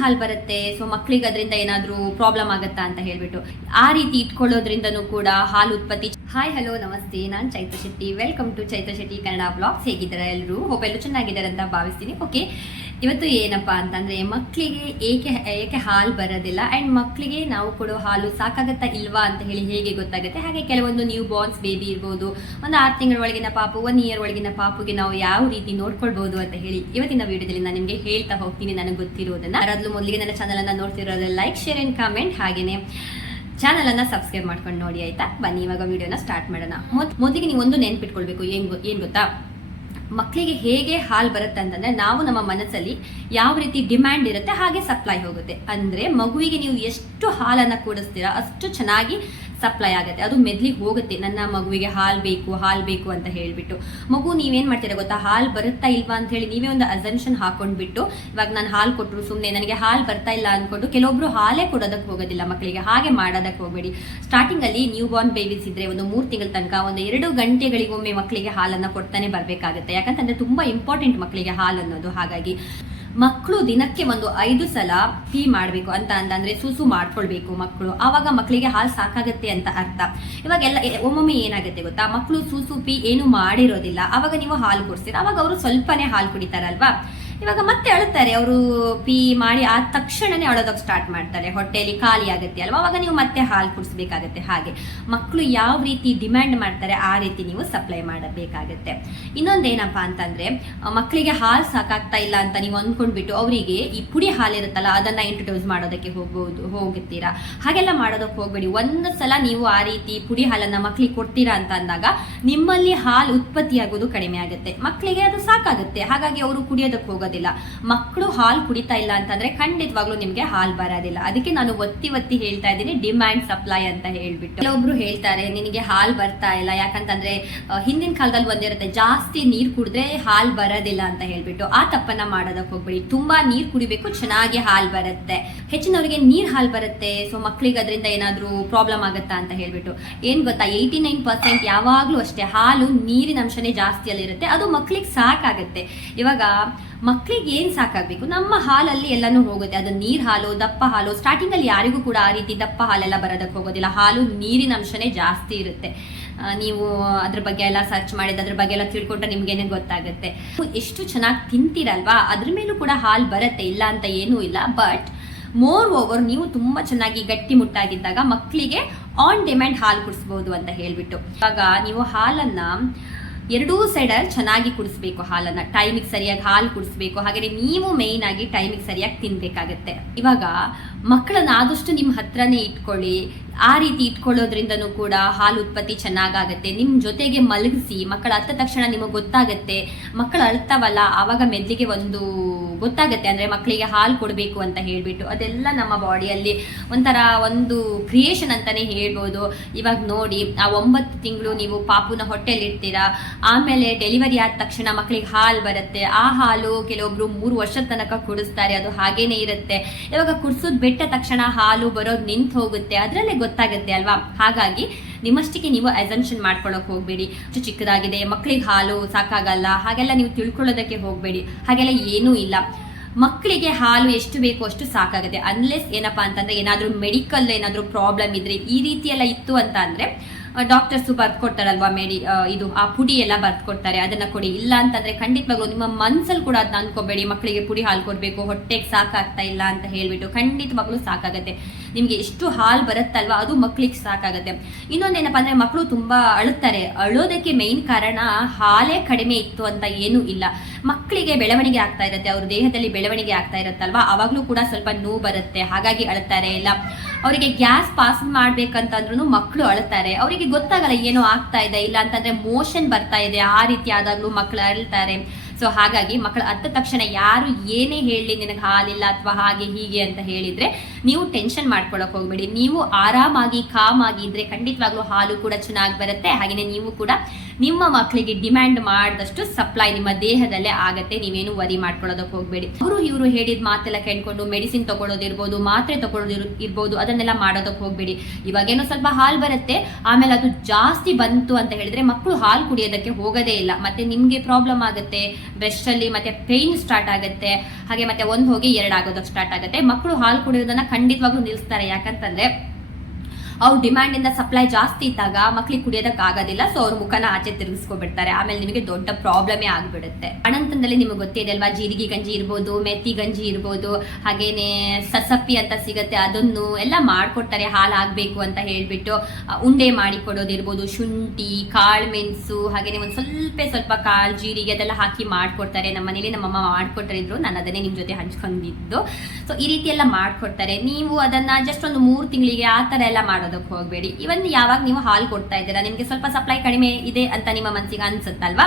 ಹಾಲು ಬರುತ್ತೆ, ಸೊ ಮಕ್ಕಳಿಗೆ ಅದರಿಂದ ಏನಾದರೂ ಪ್ರಾಬ್ಲಮ್ ಆಗುತ್ತಾ ಅಂತ ಹೇಳ್ಬಿಟ್ಟು ಆ ರೀತಿ ಇಟ್ಕೊಳ್ಳೋದ್ರಿಂದನೂ ಕೂಡ ಹಾಲು ಉತ್ಪತ್ತಿ. ಹಾಯ್ ಹಲೋ ನಮಸ್ತೆ, ನಾನು Chaitra Shetty. Welcome to Chaitra Shetty Kannada blogs. ಹೇಗಿದ್ದಾರೆ ಎಲ್ಲರೂ? ಹೋಪ್ ಎಲ್ಲರೂ ಚೆನ್ನಾಗಿದ್ದಾರೆ ಅಂತ ಭಾವಿಸ್ತೀನಿ. ಓಕೆ, ಇವತ್ತು ಏನಪ್ಪಾ ಅಂತಂದ್ರೆ ಮಕ್ಕಳಿಗೆ ಏಕೆ ಹಾಲು ಬರೋದಿಲ್ಲ ಆ್ಯಂಡ್ ಮಕ್ಕಳಿಗೆ ನಾವು ಕೊಡೋ ಹಾಲು ಸಾಕಾಗತ್ತಾ ಇಲ್ವಾ ಅಂತ ಹೇಗೆ ಗೊತ್ತಾಗುತ್ತೆ. ಹಾಗೆ ಕೆಲವೊಂದು ನ್ಯೂ ಬಾರ್ನ್ಸ್ ಬೇಬಿ ಇರ್ಬೋದು, ಒಂದು 6 ತಿಂಗಳ ಒಳಗಿನ ಪಾಪು, 1 ಇಯರ್ ಒಳಗಿನ ಪಾಪುಗೆ ನಾವು ಯಾವ ರೀತಿ ನೋಡ್ಕೊಳ್ಬಹುದು ಅಂತ ಹೇಳಿ ಇವತ್ತಿನ ವಿಡಿಯೋದಲ್ಲಿ ನಾನು ನಿಮಗೆ ಹೇಳ್ತಾ ಹೋಗ್ತೀನಿ ನನಗೆ ಗೊತ್ತಿರೋದನ್ನ. ಅದರಲ್ಲೂ ಮೊದಲಿಗೆ ನನ್ನ ಚಾನಲ್ ಅನ್ನ ನೋಡ್ತಿರೋದ್ರೆ ಲೈಕ್, ಶೇರ್ ಅಂಡ್ ಕಾಮೆಂಟ್, ಹಾಗೇನೆ ಚಾನಲ್ ಅನ್ನ ಸಬ್ಸ್ಕ್ರೈಬ್ ಮಾಡ್ಕೊಂಡು ನೋಡಿ, ಆಯ್ತಾ? ಬನ್ನಿ ಇವಾಗ ವಿಡಿಯೋನ ಸ್ಟಾರ್ಟ್ ಮಾಡೋಣ. ಮೊದಲಿಗೆ ನೀವು ಒಂದು ನೆನ್ಪಿಟ್ಕೊಳ್ಬೇಕು, ಏನ್ ಗೊತ್ತಾ, ಮಕ್ಕಳಿಗೆ ಹೇಗೆ ಹಾಲು ಬರುತ್ತೆ ಅಂತಂದ್ರೆ ನಾವು ನಮ್ಮ ಮನಸ್ಸಲ್ಲಿ ಯಾವ ರೀತಿ ಡಿಮ್ಯಾಂಡ್ ಇರುತ್ತೆ ಹಾಗೆ ಸಪ್ಲೈ ಹೋಗುತ್ತೆ. ಅಂದ್ರೆ ಮಗುವಿಗೆ ನೀವು ಎಷ್ಟು ಹಾಲನ್ನ ಕೂಡಿಸ್ತೀರಾ ಅಷ್ಟು ಚೆನ್ನಾಗಿ ಸಪ್ಲೈ ಆಗುತ್ತೆ, ಅದು ಮೆದ್ಲಿಗೆ ಹೋಗುತ್ತೆ. ನನ್ನ ಮಗುವಿಗೆ ಹಾಲು ಬೇಕು ಅಂತ ಹೇಳ್ಬಿಟ್ಟು ಮಗು ನೀವೇನ್ ಮಾಡ್ತೀರಾ ಗೊತ್ತಾ, ಹಾಲು ಬರುತ್ತಾ ಇಲ್ವಾ ಅಂತ ಹೇಳಿ ನೀವೇ ಒಂದು ಅಸಂಪ್ಷನ್ ಹಾಕೊಂಡ್ಬಿಟ್ಟು ಇವಾಗ ನಾನು ಹಾಲು ಕೊಟ್ಟರು ಸುಮ್ಮನೆ ನನಗೆ ಹಾಲು ಬರ್ತಾ ಇಲ್ಲ ಅನ್ಕೊಂಡು ಕೆಲವೊಬ್ರು ಹಾಲೇ ಕೊಡೋದಕ್ಕೆ ಹೋಗೋದಿಲ್ಲ ಮಕ್ಕಳಿಗೆ. ಹಾಗೆ ಮಾಡೋದಕ್ಕೆ ಹೋಗಬೇಡಿ. ಸ್ಟಾರ್ಟಿಂಗ್ ಅಲ್ಲಿ ನ್ಯೂ ಬಾರ್ನ್ ಬೇಬೀಸ್ ಇದ್ರೆ ಒಂದು 3 ತಿಂಗಳ ತನಕ ಒಂದು 2 ಗಂಟೆಗಳಿಗೊಮ್ಮೆ ಮಕ್ಕಳಿಗೆ ಹಾಲನ್ನ ಕೊಡ್ತಾನೆ ಬರ್ಬೇಕಾಗುತ್ತೆ. ಯಾಕಂತಂದ್ರೆ ತುಂಬಾ ಇಂಪಾರ್ಟೆಂಟ್ ಮಕ್ಕಳಿಗೆ ಹಾಲು ಅನ್ನೋದು. ಹಾಗಾಗಿ ಮಕ್ಕಳು ದಿನಕ್ಕೆ ಒಂದು 5 ಸಲ ಪೀ ಮಾಡಬೇಕು ಅಂತಂದ್ರೆ ಸೂಸು ಮಾಡ್ಕೊಳ್ಬೇಕು ಮಕ್ಕಳು. ಆವಾಗ ಮಕ್ಕಳಿಗೆ ಹಾಲು ಸಾಕಾಗುತ್ತೆ ಅಂತ ಅರ್ಥ. ಇವಾಗೆಲ್ಲ ಒಮ್ಮೊಮ್ಮೆ ಏನಾಗುತ್ತೆ ಗೊತ್ತಾ, ಮಕ್ಕಳು ಸೂಸು ಪೀ ಏನು ಮಾಡಿರೋದಿಲ್ಲ, ಅವಾಗ ನೀವು ಹಾಲು ಕೊಡ್ತೀರ, ಅವಾಗ ಅವರು ಸ್ವಲ್ಪನೇ ಹಾಲು ಕುಡಿತಾರಲ್ವಾ, ಇವಾಗ ಮತ್ತೆ ಅಳುತ್ತಾರೆ. ಅವರು ಪೀ ಮಾಡಿ ಆದ ತಕ್ಷಣನೇ ಅಳೋದಕ್ಕೆ ಸ್ಟಾರ್ಟ್ ಮಾಡ್ತಾರೆ, ಹೊಟ್ಟೆಯಲ್ಲಿ ಖಾಲಿ ಆಗುತ್ತೆ ಅಲ್ವಾ, ಅವಾಗ ನೀವು ಮತ್ತೆ ಹಾಲು ಕುಡಿಸ್ಬೇಕಾಗತ್ತೆ. ಹಾಗೆ ಮಕ್ಕಳು ಯಾವ ರೀತಿ ಡಿಮ್ಯಾಂಡ್ ಮಾಡ್ತಾರೆ ಆ ರೀತಿ ನೀವು ಸಪ್ಲೈ ಮಾಡಬೇಕಾಗತ್ತೆ. ಇನ್ನೊಂದೇನಪ್ಪಾ ಅಂತಂದ್ರೆ ಮಕ್ಕಳಿಗೆ ಹಾಲು ಸಾಕಾಗ್ತಾ ಇಲ್ಲ ಅಂತ ನೀವು ಅಂದ್ಕೊಂಡ್ಬಿಟ್ಟು ಅವರಿಗೆ ಈ ಪುಡಿ ಹಾಲಿರುತ್ತಲ್ಲ ಅದನ್ನ ಇಂಟ್ರೊಡ್ಯೂಸ್ ಮಾಡೋದಕ್ಕೆ ಹೋಗುತ್ತೀರಾ. ಹಾಗೆಲ್ಲ ಮಾಡೋದಕ್ಕೆ ಹೋಗ್ಬೇಡಿ. ಒಂದು ಸಲ ನೀವು ಆ ರೀತಿ ಪುಡಿ ಹಾಲನ್ನ ಮಕ್ಕಳಿಗೆ ಕೊಡ್ತೀರಾ ಅಂತ ಅಂದಾಗ ನಿಮ್ಮಲ್ಲಿ ಹಾಲು ಉತ್ಪತ್ತಿಯಾಗೋದು ಕಡಿಮೆ ಆಗುತ್ತೆ, ಮಕ್ಕಳಿಗೆ ಅದು ಸಾಕಾಗುತ್ತೆ. ಹಾಗಾಗಿ ಅವರು ಕುಡಿಯೋದಕ್ಕೆ ಹೋಗೋದಿಲ್ಲ. ಮಕ್ಕಳು ಹಾಲು ಕುಡಿತಾ ಇಲ್ಲ ಅಂತಂದ್ರೆ ಖಂಡಿತವಾಗ್ಲೂ ನಿಮ್ಗೆ ಹಾಲು ಬರೋದಿಲ್ಲ. ಅದಕ್ಕೆ ನಾನು ಒತ್ತಿ ಹೇಳ್ತಾ ಇದ್ದೀನಿ ಡಿಮ್ಯಾಂಡ್ ಸಪ್ಲೈ ಅಂತ ಹೇಳ್ಬಿಟ್ಟು. ಕೆಲವೊಬ್ರು ಹೇಳ್ತಾರೆ ನಿನಗೆ ಹಾಲು ಬರ್ತಾ ಇಲ್ಲ, ಯಾಕಂತಂದ್ರೆ ಹಿಂದಿನ ಕಾಲದಲ್ಲಿ ಒಂದಿರುತ್ತೆ ಜಾಸ್ತಿ ನೀರ್ ಕುಡಿದ್ರೆ ಹಾಲು ಬರೋದಿಲ್ಲ ಅಂತ ಹೇಳ್ಬಿಟ್ಟು. ಆ ತಪ್ಪನ್ನ ಮಾಡೋದಕ್ಕೆ ಹೋಗ್ಬೇಡಿ. ತುಂಬಾ ನೀರ್ ಕುಡಿಬೇಕು, ಚೆನ್ನಾಗಿ ಹಾಲು ಬರುತ್ತೆ. ಹೆಚ್ಚಿನವರಿಗೆ ನೀರ್ ಹಾಲು ಬರುತ್ತೆ, ಸೊ ಮಕ್ಕಳಿಗೆ ಅದರಿಂದ ಏನಾದ್ರೂ ಪ್ರಾಬ್ಲಮ್ ಆಗುತ್ತಾ ಅಂತ ಹೇಳ್ಬಿಟ್ಟು. ಏನ್ ಗೊತ್ತಾ, 89% ಯಾವಾಗ್ಲೂ ಅಷ್ಟೇ ಹಾಲು ನೀರಿನ ಅಂಶನೇ ಜಾಸ್ತಿಯಲ್ಲಿ ಇರುತ್ತೆ, ಅದು ಮಕ್ಕಳಿಗೆ ಸಾಕಾಗುತ್ತೆ. ಇವಾಗ ಮಕ್ಕಳಿಗೆ ಏನ್ ಸಾಕಾಗಬೇಕು, ನಮ್ಮ ಹಾಲಲ್ಲಿ ಎಲ್ಲಾನು ಹೋಗುತ್ತೆ. ಅದು ನೀರ್ ಹಾಲು, ದಪ್ಪ ಹಾಲು. ಸ್ಟಾರ್ಟಿಂಗ್ ಅಲ್ಲಿ ಯಾರಿಗೂ ಕೂಡ ಆ ರೀತಿ ದಪ್ಪ ಹಾಲೆಲ್ಲ ಬರೋದಕ್ಕೆ ಹೋಗೋದಿಲ್ಲ, ಹಾಲು ನೀರಿನ ಅಂಶನೇ ಜಾಸ್ತಿ ಇರುತ್ತೆ. ನೀವು ಅದ್ರ ಬಗ್ಗೆ ಎಲ್ಲ ಸರ್ಚ್ ಮಾಡಿದ ಅದ್ರ ಬಗ್ಗೆ ಎಲ್ಲ ತಿಳ್ಕೊಂಡ್ರೆ ನಿಮ್ಗೇನೆ ಗೊತ್ತಾಗುತ್ತೆ. ಎಷ್ಟು ಚೆನ್ನಾಗಿ ತಿಂತೀರಲ್ವಾ ಅದ್ರ ಮೇಲೂ ಕೂಡ ಹಾಲು ಬರುತ್ತೆ, ಇಲ್ಲ ಅಂತ ಏನೂ ಇಲ್ಲ. ಬಟ್ ಮೋರ್ ಓವರ್ ನೀವು ತುಂಬಾ ಚೆನ್ನಾಗಿ ಗಟ್ಟಿ ಮುಟ್ಟಾಗಿದ್ದಾಗ ಮಕ್ಕಳಿಗೆ ಆನ್ ಡಿಮ್ಯಾಂಡ್ ಹಾಲು ಕುಡಿಸ್ಬೋದು ಅಂತ ಹೇಳ್ಬಿಟ್ಟು. ಇವಾಗ ನೀವು ಹಾಲನ್ನ 2 ಸೈಡಲ್ಲಿ ಚೆನ್ನಾಗಿ ಕುಡಿಸ್ಬೇಕು, ಹಾಲನ್ನ ಟೈಮಿಗೆ ಸರಿಯಾಗಿ ಹಾಲು ಕುಡಿಸ್ಬೇಕು. ಹಾಗೆ ನೀವು ಮೇಯ್ನ್ ಆಗಿ ಟೈಮಿಗೆ ಸರಿಯಾಗಿ ತಿನ್ಬೇಕಾಗತ್ತೆ. ಇವಾಗ ಮಕ್ಕಳನ್ನ ಆದಷ್ಟು ನಿಮ್ಮ ಹತ್ರನೇ ಇಟ್ಕೊಳ್ಳಿ. ಆ ರೀತಿ ಇಟ್ಕೊಳ್ಳೋದ್ರಿಂದನೂ ಕೂಡ ಹಾಲು ಉತ್ಪತ್ತಿ ಚೆನ್ನಾಗಾಗತ್ತೆ. ನಿಮ್ ಜೊತೆಗೆ ಮಲಗಿಸಿ ಮಕ್ಕಳು ಅತ್ತ ತಕ್ಷಣ ನಿಮಗೆ ಗೊತ್ತಾಗತ್ತೆ. ಮಕ್ಕಳು ಅಳ್ತಾವಲ್ಲ ಆವಾಗ ಮೆದ್ಲಿಗೆ ಒಂದು ಗೊತ್ತಾಗತ್ತೆ, ಅಂದ್ರೆ ಮಕ್ಕಳಿಗೆ ಹಾಲು ಕೊಡಬೇಕು ಅಂತ ಹೇಳ್ಬಿಟ್ಟು. ಅದೆಲ್ಲ ನಮ್ಮ ಬಾಡಿಯಲ್ಲಿ ಒಂಥರ ಒಂದು ಕ್ರಿಯೇಷನ್ ಅಂತಾನೆ ಹೇಳ್ಬೋದು. ಇವಾಗ ನೋಡಿ, ಆ 9 ತಿಂಗಳು ನೀವು ಪಾಪುನ ಹೊಟ್ಟೆಯಲ್ಲಿ ಇಡ್ತೀರಾ, ಆಮೇಲೆ ಡೆಲಿವರಿ ಆದ ತಕ್ಷಣ ಮಕ್ಕಳಿಗೆ ಹಾಲು ಬರುತ್ತೆ. ಆ ಹಾಲು ಕೆಲವೊಬ್ರು 3 ವರ್ಷದ ತನಕ ಕುಡಿಸ್ತಾರೆ, ಅದು ಹಾಗೇನೆ ಇರುತ್ತೆ. ಇವಾಗ ಕುಡಿಸೋದ್ ಬಿಟ್ಟ ತಕ್ಷಣ ಹಾಲು ಬರೋದು ನಿಂತು ಹೋಗುತ್ತೆ, ಅದರಲ್ಲೇ ಗೊತ್ತಾಗುತ್ತೆ ಅಲ್ವಾ. ಹಾಗಾಗಿ ನಿಮ್ಮಷ್ಟಿಗೆ ನೀವು ಅಸಂಪ್ಷನ್ ಮಾಡ್ಕೊಳ್ಳೋಕೆ ಹೋಗ್ಬೇಡಿ. ಚಿಕ್ಕದಾಗಿದೆ ಮಕ್ಕಳಿಗೆ ಹಾಲು ಸಾಕಾಗಲ್ಲ ಹಾಗೆಲ್ಲ ನೀವು ತಿಳ್ಕೊಳ್ಳೋದಕ್ಕೆ ಹೋಗ್ಬೇಡಿ. ಹಾಗೆಲ್ಲ ಏನೂ ಇಲ್ಲ. ಮಕ್ಕಳಿಗೆ ಹಾಲು ಎಷ್ಟು ಬೇಕೋ ಅಷ್ಟು ಸಾಕಾಗುತ್ತೆ. ಅನ್ಲೆಸ್ ಏನಪ್ಪಾ ಅಂತಂದ್ರೆ ಏನಾದ್ರೂ ಮೆಡಿಕಲ್ ಏನಾದ್ರೂ ಪ್ರಾಬ್ಲಮ್ ಇದ್ರೆ, ಈ ರೀತಿ ಎಲ್ಲ ಇತ್ತು ಅಂತ ಅಂದ್ರೆ ಡಾಕ್ಟರ್ಸು ಬರ್ಕೊಡ್ತಾರಲ್ವಾ ಇದು ಆ ಪುಡಿ ಎಲ್ಲ ಬರ್ಕೊಡ್ತಾರೆ, ಅದನ್ನ ಕೊಡಿ. ಇಲ್ಲ ಅಂತಂದ್ರೆ ಖಂಡಿತವಾಗ್ಲೂ ನಿಮ್ಮ ಮನ್ಸಲ್ಲಿ ಕೂಡ ಅದನ್ನ ಅನ್ಕೋಬೇಡಿ ಮಕ್ಕಳಿಗೆ ಪುಡಿ ಹಾಲು ಕೊಡ್ಬೇಕು, ಹೊಟ್ಟೆಗೆ ಸಾಕಾಗ್ತಾ ಇಲ್ಲ ಅಂತ ಹೇಳ್ಬಿಟ್ಟು. ಖಂಡಿತವಾಗ್ಲೂ ಸಾಕಾಗತ್ತೆ. ನಿಮ್ಗೆ ಎಷ್ಟು ಹಾಲು ಬರುತ್ತಲ್ವಾ ಅದು ಮಕ್ಕಳಿಗೆ ಸಾಕಾಗತ್ತೆ. ಇನ್ನೊಂದೇನಪ್ಪ ಅಂದ್ರೆ ಮಕ್ಕಳು ತುಂಬಾ ಅಳುತ್ತಾರೆ. ಅಳೋದಕ್ಕೆ ಮೇನ್ ಕಾರಣ ಹಾಲೇ ಕಡಿಮೆ ಇತ್ತು ಅಂತ ಏನೂ ಇಲ್ಲ. ಮಕ್ಕಳಿಗೆ ಬೆಳವಣಿಗೆ ಆಗ್ತಾ ಇರುತ್ತೆ, ಅವ್ರ ದೇಹದಲ್ಲಿ ಬೆಳವಣಿಗೆ ಆಗ್ತಾ ಇರುತ್ತಲ್ವಾ, ಅವಾಗ್ಲೂ ಕೂಡ ಸ್ವಲ್ಪ ನೋವು ಬರುತ್ತೆ, ಹಾಗಾಗಿ ಅಳುತ್ತಾರೆ. ಇಲ್ಲ ಅವರಿಗೆ ಗ್ಯಾಸ್ ಪಾಸ್ ಮಾಡ್ಬೇಕಂತಂದ್ರೂ ಮಕ್ಕಳು ಅಳುತ್ತಾರೆ, ಅವರಿಗೆ ಗೊತ್ತಾಗಲ್ಲ ಏನೋ ಆಗ್ತಾ ಇದೆ. ಇಲ್ಲ ಅಂತಂದ್ರೆ ಮೋಷನ್ ಬರ್ತಾ ಇದೆ, ಆ ರೀತಿ ಆದಾಗ್ಲೂ ಮಕ್ಕಳು ಅಳ್ತಾರೆ. ಸೊ ಹಾಗಾಗಿ ಮಕ್ಕಳು ಅತ್ತ ತಕ್ಷಣ ಯಾರು ಏನೇ ಹೇಳಿ ನಿನಗೆ ಹಾಲಿಲ್ಲ ಅಥವಾ ಹಾಗೆ ಹೀಗೆ ಅಂತ ಹೇಳಿದ್ರೆ ನೀವು ಟೆನ್ಷನ್ ಮಾಡ್ಕೊಳಕ್ ಹೋಗ್ಬೇಡಿ. ನೀವು ಆರಾಮಾಗಿ ಕಾಮ್ ಆಗಿ ಇದ್ರೆ ಖಂಡಿತವಾಗ್ಲೂ ಹಾಲು ಕೂಡ ಚೆನ್ನಾಗಿ ಬರುತ್ತೆ. ಹಾಗೆಯೇ ನೀವು ಕೂಡ ನಿಮ್ಮ ಮಕ್ಕಳಿಗೆ ಡಿಮ್ಯಾಂಡ್ ಮಾಡಿದಷ್ಟು ಸಪ್ಲೈ ನಿಮ್ಮ ದೇಹದಲ್ಲೇ ಆಗತ್ತೆ. ನೀವೇನು ವರಿ ಮಾಡ್ಕೊಳ್ಳೋದಕ್ಕೆ ಹೋಗಬೇಡಿ. ಇವರು ಹೇಳಿದ ಮಾತೆಲ್ಲ ಕೇಳ್ಕೊಂಡು ಮೆಡಿಸಿನ್ ತಗೊಳ್ಳೋದಿರ್ಬೋದು, ಮಾತ್ರೆ ತಗೊಳ್ಳೋದಿರ್ಬೋದು, ಅದನ್ನೆಲ್ಲ ಮಾಡೋದಕ್ಕೆ ಹೋಗಬೇಡಿ. ಇವಾಗೇನೋ ಸ್ವಲ್ಪ ಹಾಲು ಬರುತ್ತೆ, ಆಮೇಲೆ ಅದು ಜಾಸ್ತಿ ಬಂತು ಅಂತ ಹೇಳಿದ್ರೆ ಮಕ್ಕಳು ಹಾಲು ಕುಡಿಯೋದಕ್ಕೆ ಹೋಗೋದೇ ಇಲ್ಲ. ಮತ್ತೆ ನಿಮಗೆ ಪ್ರಾಬ್ಲಮ್ ಆಗುತ್ತೆ, ಬ್ರೆಸ್ಟ್ ಅಲ್ಲಿ ಮತ್ತೆ ಪೇನ್ ಸ್ಟಾರ್ಟ್ ಆಗುತ್ತೆ. ಹಾಗೆ ಮತ್ತೆ ಒಂದು ಹೋಗಿ 2 ಆಗೋದಕ್ಕೆ ಸ್ಟಾರ್ಟ್ ಆಗುತ್ತೆ. ಮಕ್ಕಳು ಹಾಲು ಕುಡಿಯೋದನ್ನ ಖಂಡಿತವಾಗ್ಲೂ ನಿಲ್ಲಿಸ್ತಾರೆ. ಯಾಕಂತಂದ್ರೆ ಅವ್ರ ಡಿಮ್ಯಾಂಡ್ ಇಂದ ಸಪ್ಲೈ ಜಾಸ್ತಿ ಇದ್ದಾಗ ಮಕ್ಳಿಗೆ ಕುಡಿಯೋದಕ್ಕೆ ಆಗೋದಿಲ್ಲ. ಸೊ ಅವ್ರ ಮುಖನ ಆಚೆ ತಿರುಗಿಸ್ಕೊಬಿಡ್ತಾರೆ. ಆಮೇಲೆ ನಿಮಗೆ ದೊಡ್ಡ ಪ್ರಾಬ್ಲಮೇ ಆಗ್ಬಿಡುತ್ತೆ. ಅನಂತರದಲ್ಲಿ ನಿಮಗೆ ಗೊತ್ತಿದೆ ಅಲ್ವಾ, ಜೀರಿಗೆ ಗಂಜಿ ಇರ್ಬೋದು, ಮೆಥಿ ಗಂಜಿ ಇರ್ಬೋದು, ಹಾಗೇನೆ ಸಸಪ್ಪಿ ಅಂತ ಸಿಗತ್ತೆ, ಅದನ್ನು ಎಲ್ಲ ಮಾಡ್ಕೊಡ್ತಾರೆ ಹಾಲು ಆಗ್ಬೇಕು ಅಂತ ಹೇಳ್ಬಿಟ್ಟು. ಉಂಡೆ ಮಾಡಿ ಕೊಡೋದಿರ್ಬೋದು, ಶುಂಠಿ, ಕಾಳು ಮೆಣಸು, ಹಾಗೇನೆ ಒಂದು ಸ್ವಲ್ಪ ಕಾಳು, ಜೀರಿಗೆ ಅದೆಲ್ಲ ಹಾಕಿ ಮಾಡ್ಕೊಡ್ತಾರೆ. ನಮ್ಮ ಮನೇಲಿ ನಮ್ಮಮ್ಮ ಮಾಡ್ಕೊಟ್ಟಿದ್ರು, ನಾನು ಅದನ್ನೇ ನಿಮ್ ಜೊತೆ ಹಂಚ್ಕೊಂಡಿದ್ದು. ಸೊ ಈ ರೀತಿ ಎಲ್ಲ ಮಾಡ್ಕೊಡ್ತಾರೆ. ನೀವು ಅದನ್ನ ಜಸ್ಟ್ ಒಂದು 3 ತಿಂಗಳಿಗೆ ಆ ತರ ಎಲ್ಲ ಮಾಡೋದಕ್ಕೆ ಹೋಗಬೇಡಿ. ಇವನ್ ಯಾವಾಗ ನೀವು ಹಾಲು ಕೊಡ್ತಾ ಇದ್ದೀರಾ, ನಿಮ್ಗೆ ಸ್ವಲ್ಪ ಸಪ್ಲೈ ಕಡಿಮೆ ಇದೆ ಅಂತ ನಿಮ್ಮ ಮನಸ್ಸಿಗೆ ಅನ್ಸುತ್ತಲ್ವಾ,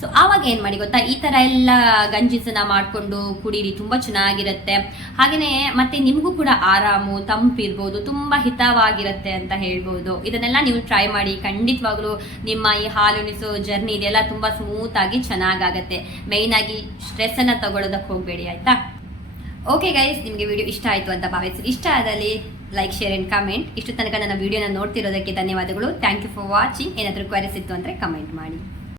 ಸೊ ಆವಾಗ ಏನ್ ಮಾಡಿ ಗೊತ್ತಾ, ಈ ತರ ಎಲ್ಲ ಗಂಜಿಸನ್ನ ಮಾಡ್ಕೊಂಡು ಕುಡೀರಿ, ತುಂಬಾ ಚೆನ್ನಾಗಿರುತ್ತೆ. ಹಾಗೇನೆ ಮತ್ತೆ ನಿಮ್ಗೂ ಕೂಡ ಆರಾಮು, ತಂಪಿರ್ಬೋದು, ತುಂಬಾ ಹಿತವಾಗಿರುತ್ತೆ ಅಂತ ಹೇಳ್ಬೋದು. ಇದನ್ನೆಲ್ಲ ನೀವು ಟ್ರೈ ಮಾಡಿ. ಖಂಡಿತವಾಗ್ಲೂ ನಿಮ್ಮ ಈ ಹಾಲುಣಿಸೋ ಜರ್ನಿ ಇದೆಲ್ಲ ತುಂಬಾ ಸ್ಮೂತ್ ಆಗಿ ಚೆನ್ನಾಗಾಗತ್ತೆ. ಮೇಯ್ನ್ ಆಗಿ ಸ್ಟ್ರೆಸ್ ಅನ್ನ ತಗೊಳ್ಳೋದಕ್ಕೆ ಹೋಗಬೇಡಿ, ಆಯ್ತಾ? ಓಕೆ ಗೈಸ್, ನಿಮಗೆ ವಿಡಿಯೋ ಇಷ್ಟ ಆಯಿತು ಅಂತ ಭಾವಿಸಿ. ಇಷ್ಟ ಆದಲ್ಲಿ ಲೈಕ್, ಶೇರ್ ಆ್ಯಂಡ್ ಕಮೆಂಟ್. ಇಷ್ಟು ತನಕ ನನ್ನ ವಿಡಿಯೋನ ನೋಡ್ತಿರೋದಕ್ಕೆ ಧನ್ಯವಾದಗಳು. Thank you for watching. ಏನಾದರೂ ಕ್ವೈರೀಸ್ ಇತ್ತು ಅಂದರೆ ಕಮೆಂಟ್ ಮಾಡಿ.